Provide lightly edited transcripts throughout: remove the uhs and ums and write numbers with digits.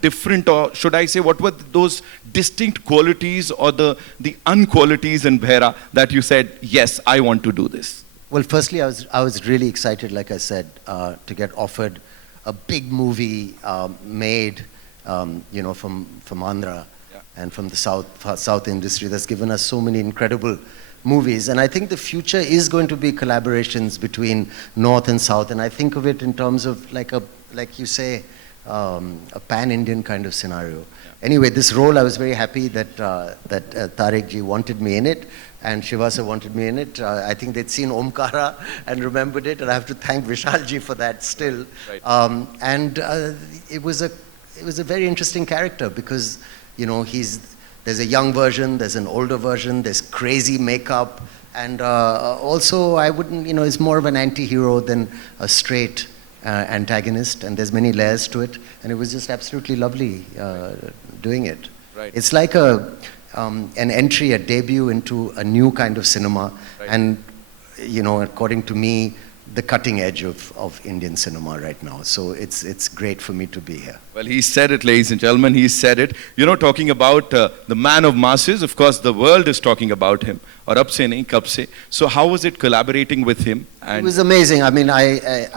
different, or should I say, what were those distinct qualities or the unqualities in Bhera that you said, yes, I want to do this? Well, firstly, I was really excited, like I said, to get offered a big movie made, from Andhra and from the South industry that's given us so many incredible movies. And I think the future is going to be collaborations between North and South. And I think of it in terms of like you say, a pan-Indian kind of scenario. Anyway, this role, I was very happy that Tariq ji wanted me in it, and Shiva wanted me in it. I think they'd seen Omkara and remembered it, and I have to thank Vishal ji for that still. Right. It was a very interesting character because, there's a young version, there's an older version, there's crazy makeup, and also I wouldn't, it's more of an anti-hero than a straight antagonist, and there's many layers to it, and it was just absolutely lovely doing it. Right. It's like an entry, a debut into a new kind of cinema, right. And according to me, the cutting edge of Indian cinema right now. So it's great for me to be here. Well, he said it, ladies and gentlemen, he said it. Talking about the man of masses, of course, the world is talking about him. Aur ab se nahi, kab se. So how was it collaborating with him? It was amazing. I mean,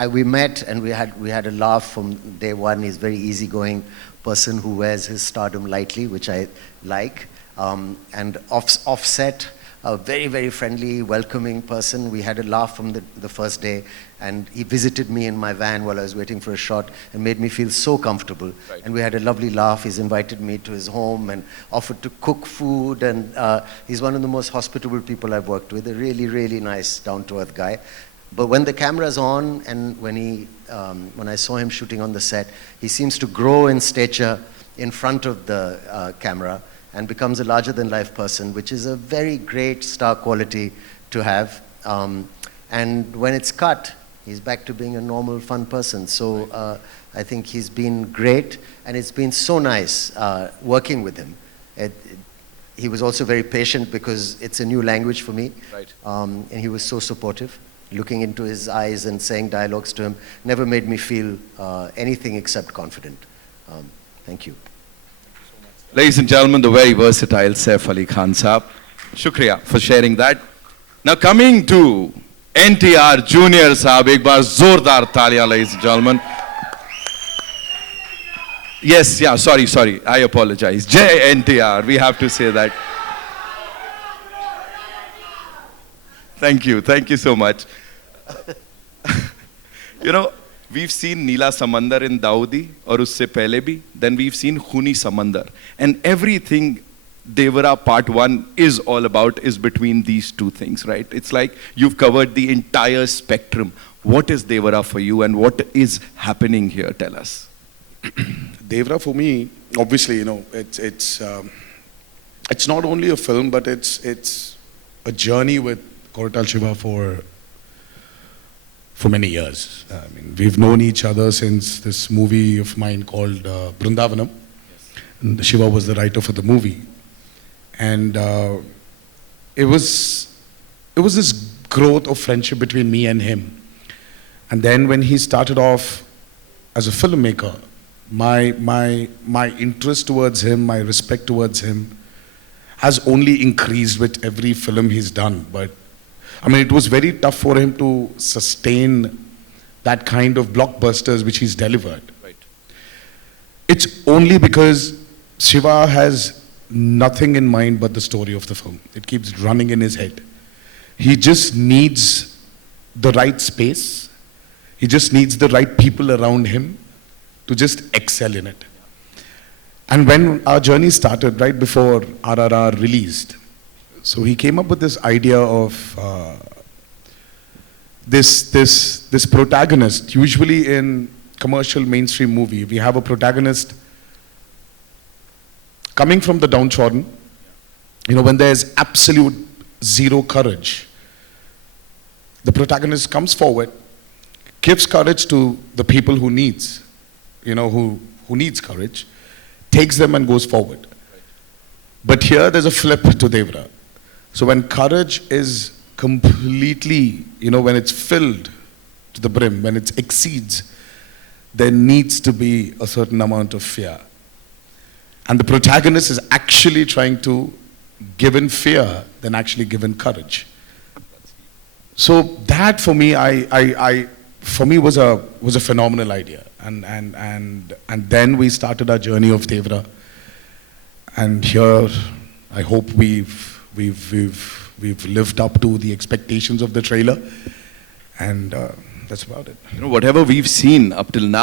we met and we had a laugh from day one. He's a very easygoing person who wears his stardom lightly, which I like. And offset, a very, very friendly, welcoming person. We had a laugh from the first day, and he visited me in my van while I was waiting for a shot and made me feel so comfortable. Right. And we had a lovely laugh. He's invited me to his home and offered to cook food, and he's one of the most hospitable people I've worked with, a really, really nice, down-to-earth guy. But when the camera's on and when I saw him shooting on the set, he seems to grow in stature in front of the camera and becomes a larger-than-life person, which is a very great star quality to have. And when it's cut, he's back to being a normal, fun person. So I think he's been great, and it's been so nice working with him. He was also very patient because it's a new language for me. Right. And he was so supportive. Looking into his eyes and saying dialogues to him never made me feel anything except confident. Thank you. Ladies and gentlemen, the very versatile Saif Ali Khan Saab. Shukriya for sharing that. Now coming to NTR Junior Saab, ek baar zordar taaliyan, ladies and gentlemen. Yes, yeah, sorry, I apologize. Jai NTR, we have to say that. Thank you so much. We've seen Neela Samandar in Daudi, or usse pehle bhi. Then we've seen Khuni Samandar. And everything Devara Part 1 is all about is between these two things, right? It's like you've covered the entire spectrum. What is Devara for you, and what is happening here? Tell us. Devara for me, obviously, it's not only a film, but it's a journey with Koratal Shiva for many years. I mean, we've known each other since this movie of mine called Brindavanam. Yes. And Shiva was the writer for the movie. And it was this growth of friendship between me and him. And then when he started off as a filmmaker, my interest towards him, my respect towards him has only increased with every film he's done. But I mean, it was very tough for him to sustain that kind of blockbusters which he's delivered. Right. It's only because Shiva has nothing in mind but the story of the film. It keeps running in his head. He just needs the right space. He just needs the right people around him to just excel in it. And when our journey started, right before RRR released, so he came up with this idea of this protagonist. Usually in commercial mainstream movie, we have a protagonist coming from the downtrodden. When there's absolute zero courage, the protagonist comes forward, gives courage to the people who needs courage, takes them and goes forward. But here there's a flip to Devara. So when courage is completely, when it's filled to the brim, when it exceeds, there needs to be a certain amount of fear. And the protagonist is actually trying to give in fear than actually give in courage. So that for me, for me was a phenomenal idea. And then we started our journey of Devra. And here, I hope we've lived up to the expectations of the trailer. And that's about it. You know, whatever we've seen up till now.